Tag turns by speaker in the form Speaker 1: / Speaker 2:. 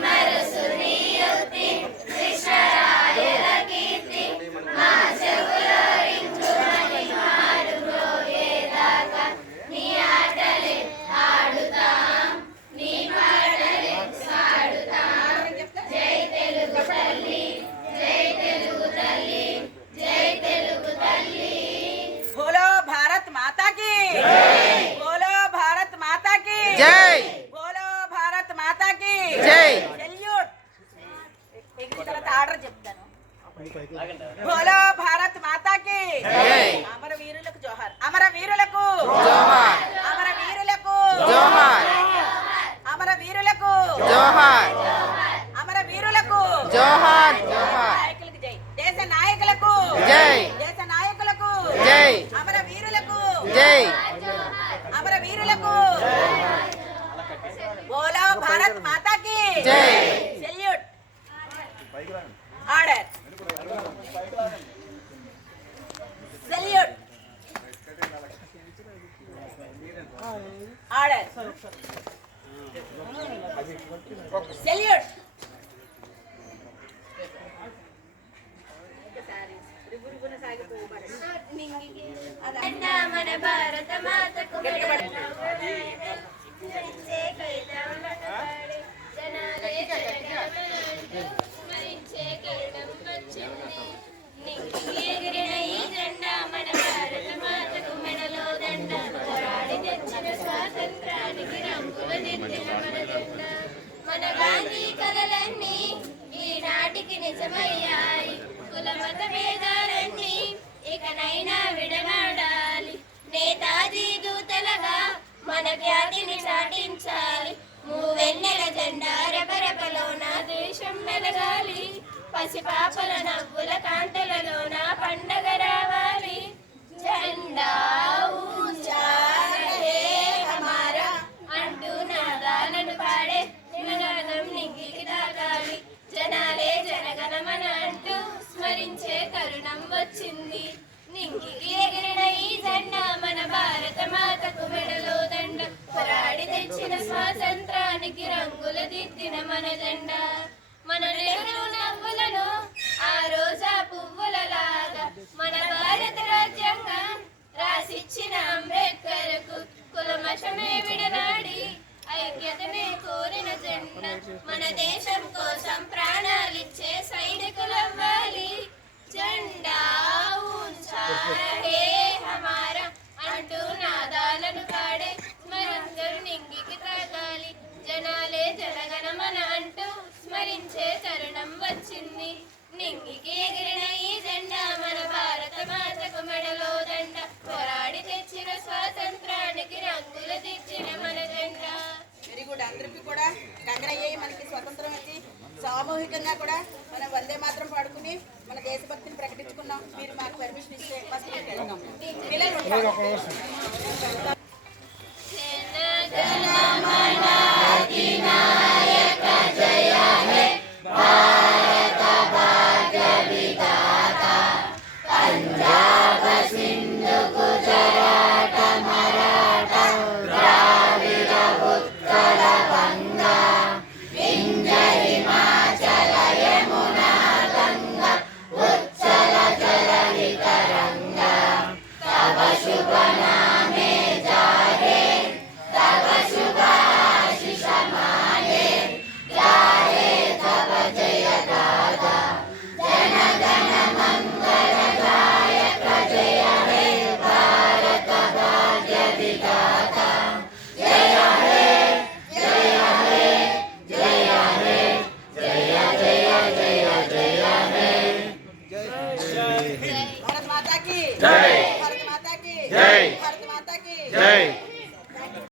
Speaker 1: medicine. Order చెప్తాను. బోలో భారత్ మాతాకి. అమర వీరులకు జోహార్. అమర వీరులకు
Speaker 2: జోహార్.
Speaker 1: అమర వీరులకు
Speaker 2: జోహార్.
Speaker 1: అమర వీరులకు
Speaker 2: జోహార్.
Speaker 1: అమర వీరులకు
Speaker 2: జోహార్. జోహార్.
Speaker 1: నాయకులకు జై. దేశ నాయకులకు
Speaker 2: జై.
Speaker 1: దేశ నాయకులకు
Speaker 2: జై.
Speaker 1: అమర వీరులకు
Speaker 2: జై
Speaker 1: అమర వీరులకు బోలో భారత్ మాతాకి
Speaker 2: జై.
Speaker 1: Salute order. Salute. Order. Salute.
Speaker 3: మన భారత మాతకు నిజమయ్యాయి. కుల మత భేదాలన్నీ ఇకనైనా విడనాడాలి. నేతాజీ దూతలగా మన ఖ్యాతిని చాటించాలి మూవెన్నెల జెండా రెపరెపలో నా దేశం మెలగాలి పసిపాపల నవ్వుల కాంతలలోన పండగ రావాలి. జెండా స్మరించే తరుణం వచ్చింది. నింగికి ఎగిరిన ఈ జెండా మన భారత మాతకు మెడలో దండ. పోరాడి తెచ్చిన స్వాతంత్రానికి రంగుల దిద్దిన మన జెండా. మన నెహ్రూ నవ్వులను ఆ రోజా పువ్వులలాగా మన భారత రాజ్యాంగం రాసిచ్చిన అంబేద్కర్కు కులమశమే విడనాడి ఐక్యతనే కోరిన జెండా. మన దేశం స్మరించే తరుణం వచ్చింది. నింగికి ఎగిరిన ఈ జెండా మన భారత మాతకు మెడలో దండ. పోరాడి తెచ్చిన స్వాతంత్రానికి రంగుల తెచ్చిన మన జెండా.
Speaker 1: Very good. అందరికీ కూడా కంగ్రయ్యాయి మనకి స్వతంత్రం వచ్చి సామూహికంగా కూడా మనం వందే మాత్రం పాడుకుని మన దేశభక్తిని ప్రకటించుకున్నాం. మీరు మాకు పర్మిషన్ ఇస్తే ఫస్ట్ వెళ్దాం పిల్లలు